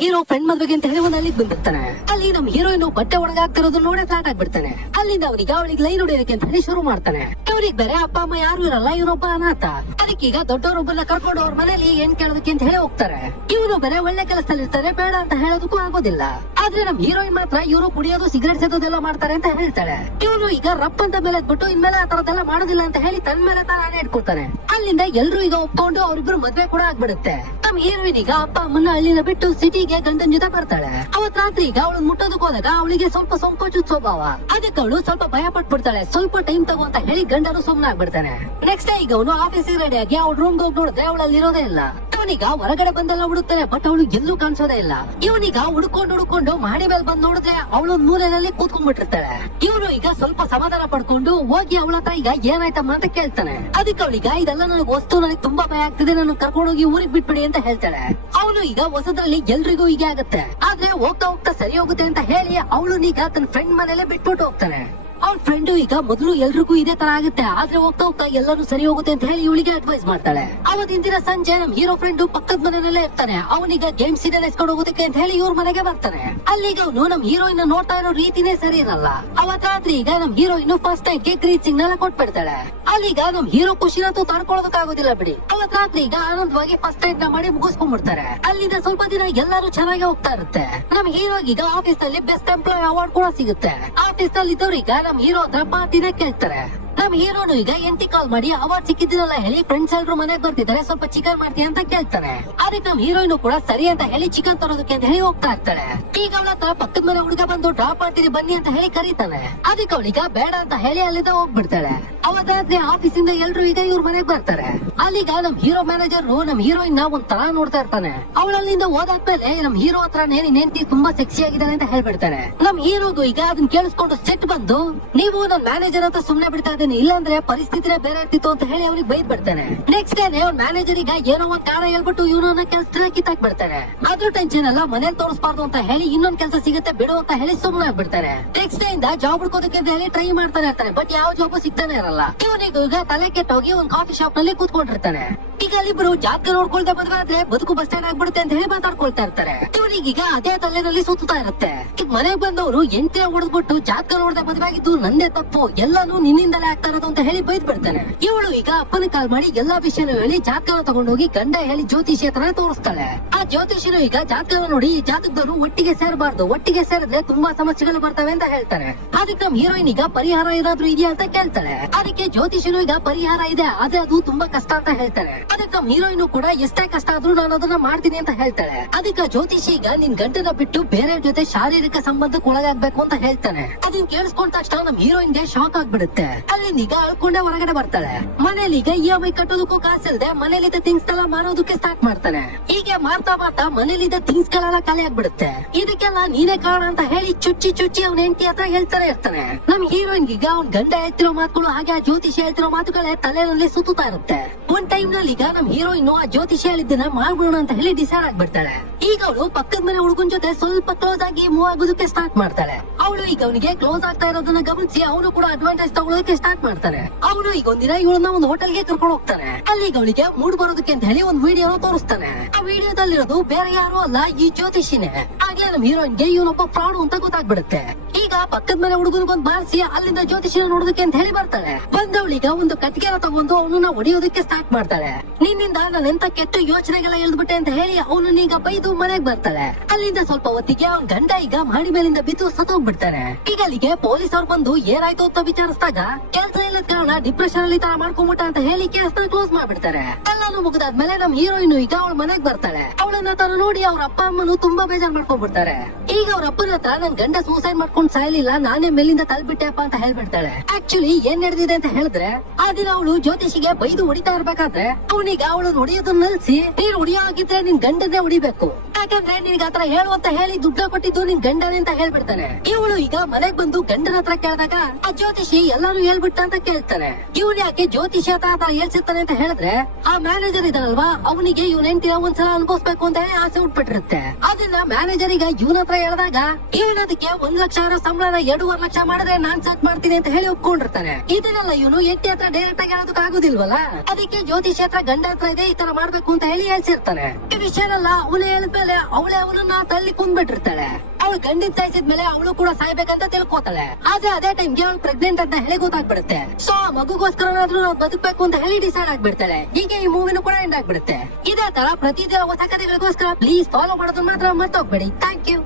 Hero friend ಮದ್ವೆಗೆ ಅಂತ ಹೇಳಿ ಒಂದ್ ಅಲ್ಲಿಗೆ ಬಂದಿರ್ತಾನೆ. ಅಲ್ಲಿ ನಮ್ ಹೀರೋಯಿನ್ ಬಟ್ಟೆ ಒಣಗಾಗ್ತಿರೋದು ನೋಡೇ ಫ್ಲಾಟ್ ಆಗ್ಬಿಡ್ತಾನೆ. ಅಲ್ಲಿಂದ ಅವನಿಗೆ ಲೈನ್ ಹೊಡಿಯೋದಕ್ಕೆ ಅಂತ ಹೇಳಿ ಶುರು ಮಾಡ್ತಾನೆ. ಇವ್ರಿಗೆ ಬೇರೆ ಅಪ್ಪ ಅಮ್ಮ ಯಾರು ಇರಲ್ಲ, ಇವನೊಬ್ಬ ಅನಾಥ. ಅದಕ್ಕೀಗ ದೊಡ್ಡವರೊಬ್ಬನ ಕರ್ಕೊಂಡು ಅವ್ರ ಮನೇಲಿ ಏನ್ ಕೇಳೋದಕ್ಕೆ ಅಂತ ಹೇಳಿ ಹೋಗ್ತಾರೆ. ಇವನು ಬೇರೆ ಒಳ್ಳೆ ಕೆಲಸದಲ್ಲಿ ಇರ್ತಾರೆ, ಬೇಡ ಅಂತ ಹೇಳೋದಕ್ಕೂ ಆಗೋದಿಲ್ಲ. ಆದ್ರೆ ನಮ್ ಹೀರೋಯಿನ್ ಮಾತ್ರ ಇವರು ಕುಡಿಯೋದು ಸಿಗರೇಟ್ ಸೇದೋದೆಲ್ಲ ಮಾಡ್ತಾರೆ ಅಂತ ಹೇಳ್ತಾಳೆ. ಇವನು ಈಗ ರಪ್ ಅಂತ ಮೇಲೆ ಬಿಟ್ಟು ಇನ್ಮೇಲೆ ಆ ತರದೆಲ್ಲ ಮಾಡೋದಿಲ್ಲ ಅಂತ ಹೇಳಿ ತನ್ ಮೇಲೆ ತಾನೇ ಇಟ್ಕೊಳ್ತಾನೆ. ಅಲ್ಲಿಂದ ಎಲ್ರು ಈಗ ಒಪ್ಕೊಂಡು ಅವ್ರಿಬ್ರು ಮದ್ವೆ ಕೂಡ ಆಗ್ಬಿಡುತ್ತೆ. ನಮ್ ಹೀರೋಯಿನ್ ಈಗ ಅಪ್ಪ ಅಮ್ಮನ ಹಳ್ಳಿನ ಬಿಟ್ಟು ಸಿಟಿಗೆ ಗಂಡನ್ ಜೊತೆ ಬರ್ತಾಳೆ. ಅವತ್ ರಾತ್ರಿ ಈಗ ಅವಳು ಮುಟ್ಟೋದಕ್ಕೆ ಹೋದಾಗ ಅವಳಿಗೆ ಸ್ವಲ್ಪ ಸಂಕೋಚದ ಸ್ವಭಾವ. ಅದಕ್ಕೆ ಅವಳು ಸ್ವಲ್ಪ ಭಯ ಪಟ್ಬಿಡ್ತಾಳೆ. ಸ್ವಲ್ಪ ಟೈಮ್ ತಗೋ ಅಂತ ಹೇಳಿ ಗಂಡನು ಸುಮ್ನೆ ಆಗ್ಬಿಡ್ತಾನೆ. ನೆಕ್ಸ್ಟ್ ಡೇ ಈಗ ಅವನು ಆಫೀಸಿಗೆ ರೆಡಿ ಆಗಿ ಅವ್ಳ ರೂಮ್ಗೆ ಹೋಗಿ ನೋಡಿದ್ರೆ ಅವಳಲ್ಲಿ ಇರೋದೇ ಇಲ್ಲ. ಇವನೀಗ ಹೊರಗಡೆ ಬಂದೆಲ್ಲ ಹುಡುಕ್ತಾನೆ, ಬಟ್ ಅವಳು ಎಲ್ಲೂ ಕಾಣಿಸೋದೇ ಇಲ್ಲ. ಇವನೀಗ ಹುಡ್ಕೊಂಡು ಮಾಡಿ ಮೇಲೆ ಬಂದ್ ನೋಡಿದ್ರೆ ಅವಳು ಮೂಲೆಯಲ್ಲಿ ಕೂತ್ಕೊಂಡ್ಬಿಟ್ಟಿರ್ತಾಳೆ. ಇವನು ಈಗ ಸ್ವಲ್ಪ ಸಮಾಧಾನ ಪಡ್ಕೊಂಡು ಹೋಗಿ ಅವಳ ಹತ್ರ ಈಗ ಏನಾಯ್ತಮ್ಮ ಅಂತ ಕೇಳ್ತಾನೆ. ಅದಕ್ಕೆ ಅವಳಿಗ ಇದೆಲ್ಲ ನನಗೆ ವಸ್ತು, ನನಗೆ ತುಂಬಾ ಭಯ ಆಗ್ತಿದೆ, ನಾನು ಕರ್ಕೊಂಡೋಗಿ ಊರಿಗೆ ಬಿಟ್ಬಿಡಿ ಅಂತ ಹೇಳ್ತಾಳೆ. ಅವನು ಈಗ ಹೊಸದ್ರಲ್ಲಿ ಎಲ್ರಿಗೂ ಹೀಗೆ ಆಗುತ್ತೆ, ಆದ್ರೆ ಹೋಗ್ತಾ ಹೋಗ್ತಾ ಸರಿ ಹೋಗುತ್ತೆ ಅಂತ ಹೇಳಿ ಅವಳು ಈಗ ತನ್ನ ಫ್ರೆಂಡ್ ಮನೇಲೆ ಬಿಟ್ಬಿಟ್ಟು ಹೋಗ್ತಾನೆ. ಅವ್ರ ಫ್ರೆಂಡ್ ಈಗ ಮೊದಲು ಎಲ್ರಿಗೂ ಇದೇ ತರ ಆಗುತ್ತೆ, ಆದ್ರೆ ಹೋಗ್ತಾ ಹೋಗ್ತಾ ಎಲ್ಲರೂ ಸರಿ ಹೋಗುತ್ತೆ ಅಂತ ಹೇಳಿ ಇವಳಿಗೆ ಅಡ್ವೈಸ್ ಮಾಡ್ತಾಳೆ. ಅವತ್ತಿನ ದಿನ ಸಂಜೆ ನಮ್ ಹೀರೋ ಫ್ರೆಂಡ್ ಪಕ್ಕದ ಮನೆಯಲ್ಲೇ ಇರ್ತಾನೆ. ಅವನಿಗ ಗೇಮ್ಸ್ ಇದೆಲ್ಲ ಎಸ್ಕೊಂಡು ಹೋಗೋದಕ್ಕೆ ಅಂತ ಹೇಳಿ ಇವ್ರ ಮನೆಗೆ ಬರ್ತಾನೆ. ಅಲ್ಲಿಗ ಅವನು ನಮ್ ಹೀರೋಯಿನ್ ನೋಡ್ತಾ ಇರೋ ರೀತಿನೇ ಸರಿ ಇರಲ್ಲ. ಅವತ್ ರಾತ್ರಿ ಈಗ ನಮ್ heroine first time cake reaching ನೆಲ್ಲ ಕೊಟ್ಬಿಡ್ತಾಳೆ. ಅಲ್ಲಿಗ ನಮ್ ಹೀರೋ ಖುಷಿನಂತೂ ತಡ್ಕೊಳ್ಳೋದಕ್ಕಾಗೋದಿಲ್ಲ ಬಿಡಿ. ಅವತ್ ರಾತ್ರಿ ಈಗ ಆನಂದವಾಗಿ ಫಸ್ಟ್ ಟೈಮ್ ನ ಮಾಡಿ ಮುಗಿಸ್ಕೊಂಡ್ಬಿಡ್ತಾರೆ. ಅಲ್ಲಿಂದ ಸ್ವಲ್ಪ ದಿನ ಎಲ್ಲರೂ ಚೆನ್ನಾಗಿ ಹೋಗ್ತಾ ಇರುತ್ತೆ. ನಮ್ ಹೀರೋಗೀಗ ಆಫೀಸ್ ನಲ್ಲಿ ಬೆಸ್ಟ್ ಎಂಪ್ಲಾಯ್ ಅವಾರ್ಡ್ ಕೂಡ ಸಿಗುತ್ತೆ. ಆಫೀಸ್ ನಲ್ಲಿ ಇದ್ದವ್ರೀಗ ನಮ್ ಹೀರೋ ಹತ್ರ ಪಾರ್ಟಿನ ಕೇಳ್ತಾರೆ. ನಮ್ ಹೀರೋನು ಈಗ ಎಂಟಿ ಕಾಲ್ ಮಾಡಿ ಅವಾರ್ಡ್ ಸಿಕ್ಕಿದ್ದಿರಲ್ಲ ಹೇಳಿ ಫ್ರೆಂಡ್ಸ್ ಎಲ್ರು ಮನೆಗೆ ಬರ್ತಿದ್ದಾರೆ, ಸ್ವಲ್ಪ ಚಿಕನ್ ಮಾಡ್ತೀಯ ಅಂತ ಕೇಳ್ತಾನೆ. ಅದಕ್ಕೆ ನಮ್ ಹೀರೋಯಿನ್ ಕೂಡ ಸರಿ ಅಂತ ಹೇಳಿ ಚಿಕನ್ ತರೋದಕ್ಕೆ ಅಂತ ಹೇಳಿ ಹೋಗ್ತಾ ಇರ್ತಾಳೆ. ಈಗ ಅವಳ ಹತ್ರ ಪಕ್ಕದ ಮನೆ ಹುಡುಗ ಬಂದು ಡ್ರಾಪ್ ಮಾಡ್ತೀನಿ ಬನ್ನಿ ಅಂತ ಹೇಳಿ ಕರೀತಾನೆ. ಅದಕ್ಕೆ ಅವಳಿಗ ಬೇಡ ಅಂತ ಹೇಳಿ ಅಲ್ಲಿಂದ ಹೋಗ್ಬಿಡ್ತಾಳೆ. ಅವತ್ತಾದ್ರೆ ಆಫೀಸ್ ಇಂದ ಎಲ್ರು ಈಗ ಇವ್ರ ಮನೆಗೆ ಬರ್ತಾರೆ. ಅಲ್ಲಿಗ ನಮ್ ಹೀರೋ ಮ್ಯಾನೇಜರ್ ನಮ್ ಹೀರೋಯಿನ್ ಒಂದ್ ತರ ನೋಡ್ತಾ ಇರ್ತಾನೆ. ಅವಳಲ್ಲಿಂದ ಹೋದಾದ್ಮೇಲೆ ನಮ್ ಹೀರೋ ಹತ್ರ ನೆಂಟಿ ತುಂಬಾ ಸೆಕ್ಸಿ ಆಗಿದ್ದಾನೆ ಅಂತ ಹೇಳ್ಬಿಡ್ತಾನೆ. ನಮ್ ಹೀರೋಗೂ ಈಗ ಅದನ್ನ ಕೇಳಿಸ್ಕೊಂಡು ಸೆಟ್ ಬಂದು, ನೀವು ನನ್ ಮ್ಯಾನೇಜರ್ ಅಂತ ಸುಮ್ನೆ ಬಿಡ್ತಾ ಇದ್ದೀನಿ, ಇಲ್ಲಾಂದ್ರೆ ಪರಿಸ್ಥಿತಿನೇ ಬೇರೆ ಇರ್ತಿತ್ತು ಅಂತ ಹೇಳಿ ಅವ್ರಿಗೆ ಬೈದ್ ಬಿಡ್ತಾನೆ. ನೆಕ್ಸ್ಟ್ ಡೇ ಅವ್ನ ಮ್ಯಾನೇಜರ್ ಈಗ ಏನೋ ಒಂದ್ ಕಾರ ಹೇಳ್ಬಿಟ್ಟು ಇವನನ್ನ ಕೆಲಸದ ಕಿತ್ತಾಕ್ ಬಿಡ್ತಾನೆ. ಅದ್ರ ಟೆನ್ಷನ್ ಎಲ್ಲ ಮನೇಲಿ ತೋರಿಸಬಾರ್ದು ಅಂತ ಹೇಳಿ ಇನ್ನೊಂದ್ ಕೆಲಸ ಸಿಗುತ್ತೆ ಬಿಡು ಅಂತ ಹೇಳಿ ಸುಮ್ಮನೆ ಆಗ್ಬಿಡ್ತಾರೆ. ನೆಕ್ಸ್ಟ್ ಡೇ ಇಂದ ಜಾಬ್ ಹುಡ್ಕೋದಕ್ಕೆ ಅಂತ ಹೇಳಿ ಟ್ರೈ ಮಾಡ್ತಾನೆ ಇರ್ತಾನೆ, ಬಟ್ ಯಾವ ಜಾಬ್ ಸಿಗ್ತಾನೆ ಇರಲ್ಲ. ಇವನಿಗೂ ಈಗ ತಲೆ ಕೆಟ್ಟೋಗಿ ಒಂದ್ ಕಾಫಿ ಶಾಪ್ ನಲ್ಲಿ ಕೂತ್ಕೊಂಡಿರ್ತಾನೆ. ಈಗ ಅಲ್ಲಿಬ್ರು ಜಾತಕ ನೋಡ್ಕೊಳ್ತಾ ಮದ್ವೆ ಆದ್ರೆ ಬದುಕು ಬಸ್ ಸ್ಟ್ಯಾಂಡ್ ಆಗ್ಬಿಡುತ್ತೆ ಅಂತ ಹೇಳಿ ಮಾತಾಡ್ಕೊಳ್ತಾ ಇರ್ತಾರೆ. ಇವನಿಗೀಗ ಅದೇ ತಲೆನಲ್ಲಿ ಸುತ್ತಾ ಇರುತ್ತೆ. ಈಗ ಮನೆಗೆ ಬಂದವರು ಎಂಟೆ ಹೊಡೆದ್ಬಿಟ್ಟು ಜಾತಕ ನೋಡ್ದೆ ಮದ್ವೆ ಆಗಿದ್ದು ನಂದೇ ತಪ್ಪು, ಎಲ್ಲಾನು ನಿನ್ನಿಂದಲೇ ಆಗ್ತಾ ಇರೋದು ಅಂತ ಹೇಳಿ ಬೈದ್ ಬಿಡ್ತಾನೆ. ಇವಳು ಈಗ ಅಪ್ಪನ ಕಾಲ್ ಮಾಡಿ ಎಲ್ಲಾ ವಿಷಯನೂ ಹೇಳಿ ಜಾತಕನ ತಗೊಂಡೋಗಿ ಗಂಡ ಹೇಳಿ ಜ್ಯೋತಿಷಿ ಹತ್ರ ತೋರಿಸ್ತಾಳೆ. ಆ ಜ್ಯೋತಿಷಿನು ಈಗ ಜಾತಕನ ನೋಡಿ ಈ ಜಾತಕದವರು ಒಟ್ಟಿಗೆ ಸೇರಬಾರ್ದು, ಒಟ್ಟಿಗೆ ಸೇರಿದ್ರೆ ತುಂಬಾ ಸಮಸ್ಯೆಗಳು ಬರ್ತವೆ ಅಂತ ಹೇಳ್ತಾರೆ. ಅದಕ್ಕೆ ನಮ್ ಹೀರೋಯಿನ್ ಈಗ ಪರಿಹಾರ ಏನಾದ್ರೂ ಇದೆಯಾ ಅಂತ ಕೇಳ್ತಾಳೆ. ಅದಕ್ಕೆ ಜ್ಯೋತಿಷಿನು ಈಗ ಪರಿಹಾರ ಇದೆ, ಆದ್ರೆ ಅದು ತುಂಬಾ ಕಷ್ಟ ಅಂತ ಹೇಳ್ತಾರೆ. ಅದಕ್ಕೆ ನಮ್ ಹೀರೋಯಿನ್ ಕೂಡ ಎಷ್ಟೇ ಕಷ್ಟ ಆದ್ರೂ ನಾನು ಅದನ್ನ ಮಾಡ್ತೀನಿ ಅಂತ ಹೇಳ್ತಾಳೆ. ಅದಕ್ಕೆ ಜ್ಯೋತಿಷಿ ಈಗ ನಿನ್ ಗಂಡನ ಬಿಟ್ಟು ಬೇರೆ ಜೊತೆ ಶಾರೀರಿಕ ಸಂಬಂಧಕ್ಕೆ ಒಳಗಾಗ್ಬೇಕು ಅಂತ ಹೇಳ್ತಾನೆ. ಅದನ್ನ ಕೇಳಿಸ್ಕೊಂಡ ತಕ್ಷಣ ನಮ್ ಹೀರೋಯಿನ್ಗೆ ಶಾಕ್ ಆಗ್ಬಿಡುತ್ತೆ. ಅಲ್ಲಿಂದ ಈಗ ಅಳ್ಕೊಂಡೆ ಹೊರಗಡೆ ಬರ್ತಾಳೆ. ಮನೇಲಿ ಈಗ EMI ಕಟ್ಟೋದಕ್ಕೂ ಕಾಸಿಲ್ದೆ ಮನೇಲಿದ್ದ ಥಿಂಗ್ಸ್ ಎಲ್ಲ ಮಾರೋದಕ್ಕೆ ಸ್ಟಾರ್ಟ್ ಮಾಡ್ತಾನೆ. ಹೀಗೆ ಮಾಡ್ತಾ ಮಾಡ್ತಾ ಮನೇಲಿದ್ದ ಥಿಂಗ್ಸ್ ಗಳೆಲ್ಲ ಖಾಲಿ ಆಗ್ಬಿಡುತ್ತೆ. ಇದಕ್ಕೆಲ್ಲ ನೀನೇ ಕಾರಣ ಅಂತ ಹೇಳಿ ಚುಚ್ಚಿ ಅವ್ನ ಹೆಂಡತಿ ಹತ್ರ ಹೇಳ್ತಾನೆ ಇರ್ತಾನೆ. ನಮ್ ಹೀರೋಯಿನ್ ಈಗ ಅವ್ನ್ ಗಂಡ ಹೇಳ್ತಿರೋ ಮಾತುಗಳು ಹಾಗೆ ಆ ಜ್ಯೋತಿಷಿ ಹೇಳ್ತಿರೋ ಮಾತುಗಳೇ ತಲೆಯಲ್ಲಿ ಸುತ್ತಾ ಇರುತ್ತೆ. ಒಂದ್ ಟೈಮ್ ನಲ್ಲಿ ಈಗ ನಮ್ ಹೀರೋಯಿನ್ ಆ ಜ್ಯೋತಿಷಿ ಹೇಳಿದ್ದನ್ನ ಮಾಡ್ಬಿಡೋಣ ಅಂತ ಹೇಳಿ ಡಿಸೈಡ್ ಆಗ್ಬಿಡ್ತಾಳೆ. ಈಗ ಅವಳು ಪಕ್ಕದ ಮನೆ ಹುಡುಗನ್ ಜೊತೆ ಸ್ವಲ್ಪ ಕ್ಲೋಸ್ ಆಗಿ ಮೂವ್ ಆಗೋದಕ್ಕೆ ಸ್ಟಾರ್ಟ್ ಮಾಡ್ತಾಳೆ. ಅವಳು ಈಗ ಅವನಿಗೆ ಕ್ಲೋಸ್ ಆಗ್ತಾ ಇರೋದನ್ನ ಗಮನಿಸಿ ಅವನು ಕೂಡ ಅಡ್ವಾಂಟೇಜ್ ತಗೊಳ್ಳೋದಕ್ಕೆ ಸ್ಟಾರ್ಟ್ ಮಾಡ್ತಾನೆ. ಅವನು ಈಗ ಒಂದಿನ ಇವಳನ್ನ ಒಂದು ಹೋಟೆಲ್ಗೆ ಕರ್ಕೊಂಡು ಹೋಗ್ತಾನೆ. ಅಲ್ಲಿ ಈಗ ಅವಳಿಗೆ ಮೂಡ್ ಬರೋದಕ್ಕೆ ಅಂತ ಹೇಳಿ ಒಂದು ವಿಡಿಯೋ ತೋರಿಸ್ತಾನೆ. ಆ ವಿಡಿಯೋದಲ್ಲಿರೋದು ಬೇರೆ ಯಾರು ಅಲ್ಲ, ಈ ಜ್ಯೋತಿಷಿನೇ. ಆಗ್ಲೇ ನಮ್ ಹೀರೋಯಿನ್ಗೆ ಇವನೊಬ್ಬ ಫ್ರಾಡ್ ಅಂತ ಗೊತ್ತಾಗ್ಬಿಡುತ್ತೆ. ಈಗ ಪಕ್ಕದ ಮನೆ ಹುಡುಗನಿಗೊಂದು ಬಾರಿಸಿ ಅಲ್ಲಿಂದ ಜ್ಯೋತಿಷಿನ ನೋಡೋದಕ್ಕೆ ಅಂತ ಹೇಳಿ ಬರ್ತಾಳೆ. ಬಂದವಳೀಗ ಒಂದು ಕಟ್ಟಿಗೆನ ತಗೊಂಡು ಅವನನ್ನ ಹೊಡೆಯೋದಕ್ಕೆ ಸ್ಟಾರ್ಟ್ ಮಾಡ್ತಾಳೆ. ನಿನ್ನಿಂದ ನಾನು ಎಂತ ಕೆಟ್ಟ ಯೋಚನೆಗೆಲ್ಲ ಎಳ್ದ್ಬಿಟ್ಟೆ ಅಂತ ಹೇಳಿ ಅವನನ್ನೀಗ ಬೈದು ಮನೆಗೆ ಬರ್ತಾಳೆ. ಅಲ್ಲಿಂದ ಸ್ವಲ್ಪ ಹೊತ್ತಿಗೆ ಅವನ್ ಗಂಡ ಈಗ ಮಾಡಿ ಮೇಲಿಂದ ಬಿದ್ದು ಸತ್ತೋಗ್ಬಿಡ್ತಾನೆ. ಈಗ ಅಲ್ಲಿಗೆ ಪೊಲೀಸ್ ಅವ್ರು ಬಂದು ಏನಾಯ್ತು ಅಂತ ವಿಚಾರಿಸಿದಾಗ ಕೆಲಸ ಇಲ್ಲದ ಕಾರಣ ಡಿಪ್ರೆಷನ್ ಅಲ್ಲಿ ತರ ಮಾಡ್ಕೊಂಡ್ಬಿಟ್ಟ ಅಂತ ಹೇಳಿ ಕೇಸ್ ನ ಕ್ಲೋಸ್ ಮಾಡ್ಬಿಡ್ತಾರೆ. ಎಲ್ಲಾನು ಮುಗಿದಾದ್ಮೇಲೆ ನಮ್ ಹೀರೋಯಿನ್ ಈಗ ಅವಳ ಮನೆಗ್ ಬರ್ತಾಳೆ. ಅವಳನ್ನ ತರ ನೋಡಿ ಅವ್ರ ಅಪ್ಪ ಅಮ್ಮನು ತುಂಬಾ ಬೇಜಾರ್ ಮಾಡ್ಕೊಂಡ್ಬಿಡ್ತಾರೆ. ಈಗ ಅವ್ರ ಅಪ್ಪನ ಹತ್ರ ನನ್ ಗಂಡ ಸೂಸೈಡ್ ಮಾಡ್ಕೊಂಡ್ ಸಾಯ್ಲಿಲ್ಲ, ನಾನೇ ಮೇಲಿಂದ ತಲ್ಬಿಟ್ಟೆಪ್ಪ ಅಂತ ಹೇಳ್ಬಿಡ್ತಾಳೆ. ಆಕ್ಚುಲಿ ಏನ್ ನಡೆದಿದೆ ಅಂತ ಹೇಳಿದ್ರೆ, ಆ ದಿನ ಅವಳು ಜ್ಯೋತಿಷಿಗೆ ಬೈದು ಹೊಡಿತಾ ಇರ್ಬೇಕಾದ್ರೆ ಅವನಿಗೆ ಅವಳು ಹೊಡಿಯೋದನ್ನ ನಿಲ್ಸಿ, ನೀನ್ ಹೊಡಿಯೋ ಆಗಿದ್ರೆ ನಿನ್ ಗಂಡನ್ನೇ ಹೊಡಿಬೇಕು, ಯಾಕಂದ್ರೆ ನಿನ್ಗೆ ಆತರ ಹೇಳು ಅಂತ ಹೇಳಿ ದುಡ್ಡ ಕೊಟ್ಟಿದ್ದು ನಿನ್ ಗಂಡನೇ ಅಂತ ಹೇಳ್ಬಿಡ್ತಾನೆ. ಇವಳು ಈಗ ಮನೆಗ್ ಬಂದು ಗಂಡನ ಹತ್ರ ಕೇಳಿದಾಗ ಆ ಜ್ಯೋತಿಷಿ ಎಲ್ಲಾನು ಹೇಳ್ಬಿಟ್ಟ ಅಂತ ಕೇಳ್ತಾನೆ. ಇವನ್ ಯಾಕೆ ಜ್ಯೋತಿಷಿ ಆತರ ಹೇಳ್ಸಿರ್ತಾನೆ ಅಂತ ಹೇಳಿದ್ರೆ, ಆ ಮ್ಯಾನೇಜರ್ ಇದಾನಲ್ವಾ ಅವನಿಗೆ ಇವನ್ ಹೆಂಡತಿನ ಒಂದ್ಸಲ ಅನ್ಭವಿಸ್ಬೇಕು ಅಂತ ಹೇಳಿ ಆಸೆ ಉಟ್ಬಿಟ್ಟಿರುತ್ತೆ. ಅದನ್ನ ಮ್ಯಾನೇಜರ್ ಈಗ ಇವನ ಹತ್ರ ಹೇಳಿದಾಗ ಇವನ್ ಅದಕ್ಕೆ 1 ಲಕ್ಷ ಸಂಬಳನ 2.5 ಲಕ್ಷ ಮಾಡಿದ್ರೆ ನಾನ್ ಸಾಕ್ ಮಾಡ್ತೀನಿ ಅಂತ ಹೇಳಿ ಒಪ್ಕೊಂಡಿರ್ತಾನೆ. ಇದನ್ನೆಲ್ಲ ಇವನು ಹೆಂಡತಿ ಹತ್ರ ಡೈರೆಕ್ಟ್ ಆಗಿ ಹೇಳೋದಕ್ಕೆ ಆಗುದಿಲ್ವಲ್ಲ, ಅದಕ್ಕೆ ಜ್ಯೋತಿಷಿ ಹತ್ರ ಗಂಡ ಹತ್ರ ಇದೆ ಈ ತರ ಮಾಡ್ಬೇಕು ಅಂತ ಹೇಳಿ ಹೇಳ್ಸಿರ್ತಾನೆ. ಈ ವಿಷಯನೆಲ್ಲ ಅವಳು ಹೇಳಿದ್ಮೇಲೆ ಅವಳೇ ಅವನನ್ನ ತಳ್ಳಿ ಕುಂದ್ಬಿಟ್ಟಿರ್ತಾಳೆ. ಅವಳು ಗಂಡಿನ ಸಾಯಿಸಿದ್ಮೇಲೆ ಅವಳು ಕೂಡ ಸಾಯ್ಬೇಕಂತ ತಿಳ್ಕೊತಾಳೆ. ಆದ್ರೆ ಅದೇ ಟೈಮ್ಗೆ ಅವಳು ಪ್ರೆಗ್ನೆಂಟ್ ಅಂತ ಹೇಳಿ ಗೊತ್ತಾಗ್ಬಿಡುತ್ತೆ. ಸೊ ಆ ಮಗುಗೋಸ್ಕರನಾದ್ರೂ ನಾವು ಬದುಕಬೇಕು ಅಂತ ಹೇಳಿ ಡಿಸೈಡ್ ಆಗ್ಬಿಡ್ತಾಳೆ. ಹೀಗೆ ಈ ಮೂವಿನೂ ಕೂಡ ಎಂಡ್ ಆಗ್ಬಿಡುತ್ತೆ. ಇದೇ ತರ ಪ್ರತಿದಿನ ಹೊಸ ಕಥೆಗಳಿಗೋಸ್ಕರ ಪ್ಲೀಸ್ ಫಾಲೋ ಮಾಡೋದನ್ನ ಮಾತ್ರ ಮರ್ತೋಗ್ಬೇಡಿ. Thank you.